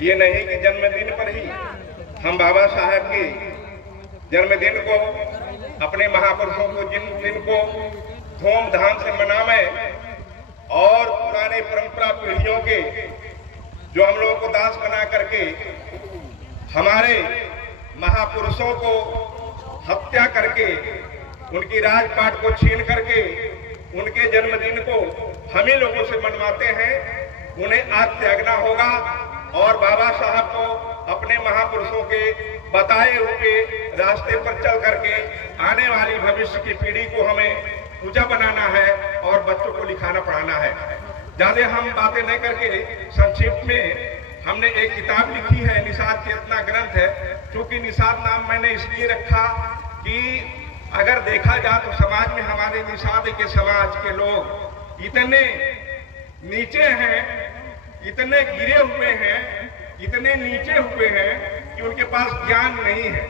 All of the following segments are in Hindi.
ये नहीं कि जन्मदिन पर ही हम बाबा साहब के जन्मदिन को, अपने महापुरुषों को दिन को धूमधाम से मनावें और पुराने परंपरा पीढ़ियों के जो हम लोगों को दास बना करके हमारे महापुरुषों को हत्या करके उनकी राजपाट को छीन करके उनके जन्मदिन को हम ही लोगों से मनवाते हैं, उन्हें आज त्यागना होगा और बाबा साहब को अपने महापुरुषों के बताए हुए रास्ते पर चल करके आने वाली भविष्य की पीढ़ी को हमें ऊंचा बनाना है और बच्चों को लिखाना पढ़ाना है। ज्यादा हम बातें नहीं करके संक्षिप्त में हमने एक किताब लिखी है, निषाद चेतना ग्रंथ है। क्योंकि निषाद नाम मैंने इसलिए रखा कि अगर देखा जाए तो समाज में हमारे निषाद के समाज के लोग इतने नीचे हैं, इतने गिरे हुए हैं, इतने नीचे हुए हैं कि उनके पास ज्ञान नहीं है।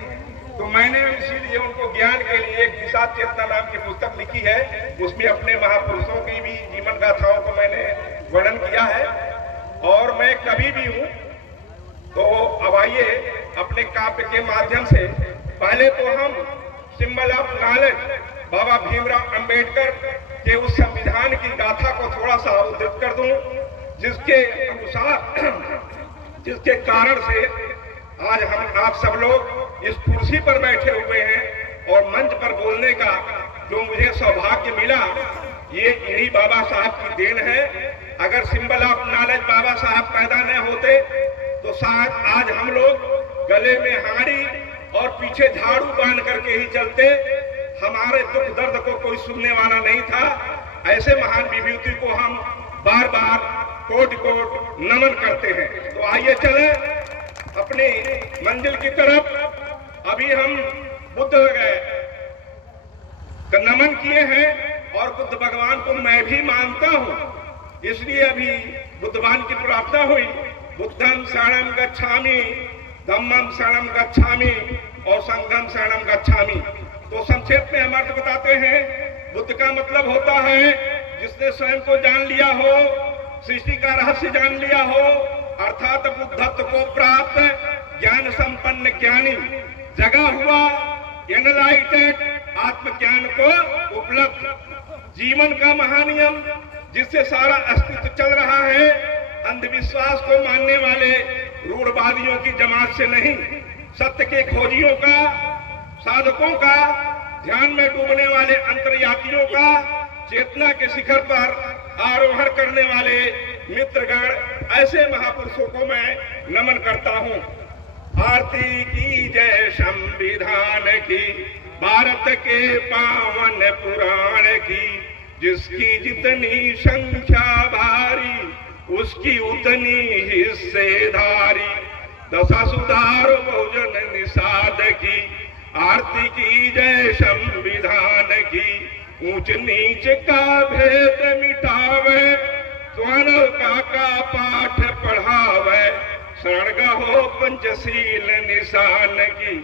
तो मैंने इसीलिए उनको ज्ञान के लिए एक निषाद चेतना नाम की पुस्तक लिखी है। उसमें अपने महापुरुषों की भी जीवन गाथाओं को मैंने वर्णन किया है। और मैं कभी भी हूँ तो अब आइए अपने काव्य के माध्यम से पहले तो हम सिंबल ऑफ नॉलेज बाबा भीमराव अंबेडकर के उस संविधान की गाथा को थोड़ा सा उद्धृत कर दूं, जिसके अनुसार जिसके कारण से आज हम आप सब लोग इस कुर्सी पर बैठे हुए हैं और मंच पर बोलने का जो मुझे सौभाग्य मिला, ये इन्हीं बाबा साहब की देन है। अगर सिंबल ऑफ नॉलेज बाबा साहब पैदा न होते तो शायद आज हम लोग गले में हाड़ी और पीछे झाड़ू बांध करके ही चलते, हमारे दुख दर्द को कोई सुनने वाला नहीं था। ऐसे महान विभूति को हम बार बार कोटि कोट नमन करते हैं। तो आइए चले अपनी मंजिल की तरफ। अभी हम बुद्ध गए नमन किए हैं और बुद्ध भगवान को मैं भी मानता हूं, इसलिए अभी बुद्धवान की प्रार्थना हुई, बुद्धं शरणं गच्छामि, धम्मं शरणं गच्छामि और संघं शरणं गच्छामि। तो संक्षेप में हम अर्थ बताते हैं। बुद्ध का मतलब होता है जिसने स्वयं को जान लिया हो, सृष्टि का रहस्य जान लिया हो, अर्थात बुद्धत्व को प्राप्त ज्ञान संपन्न ज्ञानी, जगा हुआ एनलाइटेड आत्मज्ञान को उपलब्ध, जीवन का महानियम जिससे सारा अस्तित्व चल रहा है, अंधविश्वास को मानने वाले रूढ़वादियों की जमात से नहीं, सत्य के खोजियों का, साधकों का, ध्यान में डूबने वाले अंतर्यातियों का, चेतना के शिखर पर आरोहण करने वाले मित्रगण, ऐसे महापुरुषों को मैं नमन करता हूं। आरती की जय संविधान की, भारत के पावन पुराण की, जिसकी जितनी संख्या भारी उसकी उतनी हिस्सेदारी, दशा सुधार बहुजन निषाद की, आरती की जय संविधान की, ऊंच नीच का भेद मिटावे, स्वानता का पाठ पढ़ावे, शरण हो पंचशील निशान की,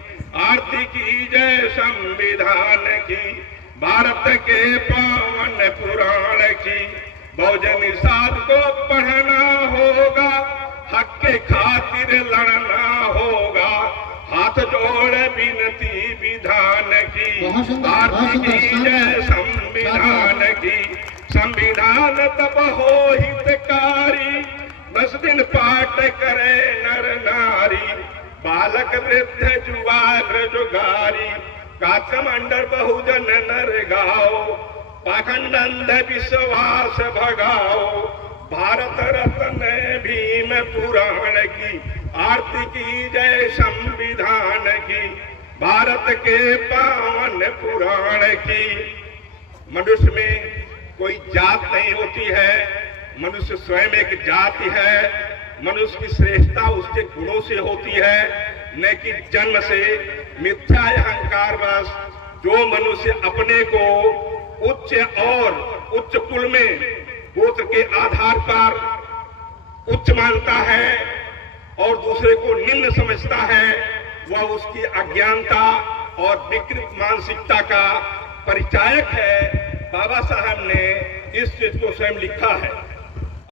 आरती की जय संविधान की, भारत के पावन पुराण की, बहुजन निषाद को पढ़ना होगा, हक के खातिर लड़ना होगा, हाथ जोड़ विनती विधान की, आरती की जय संविधान की, संविधान तब हो हितकारी, 10 दिन पाठ करे नर नारी, बालक वृद्ध जुआ जुगारी, का कमांडर बहुजन नर गाओ, पाखंड अंध विश्वास भगाओ, भारत रत्न भीम पुराण की, आरती की जय संविधान की, भारत के पावन पुराण की। मनुष्य में कोई जात नहीं होती है, मनुष्य स्वयं एक जाति है। मनुष्य की श्रेष्ठता उसके गुणों से होती है, न कि जन्म से। मिथ्या अहंकार बस जो मनुष्य अपने को उच्च और उच्च कुल में गोत्र के आधार पर उच्च मानता है और दूसरे को निम्न समझता है, वह उसकी अज्ञानता और विकृत मानसिकता का परिचायक है। बाबा साहब ने इस चीज को स्वयं लिखा है।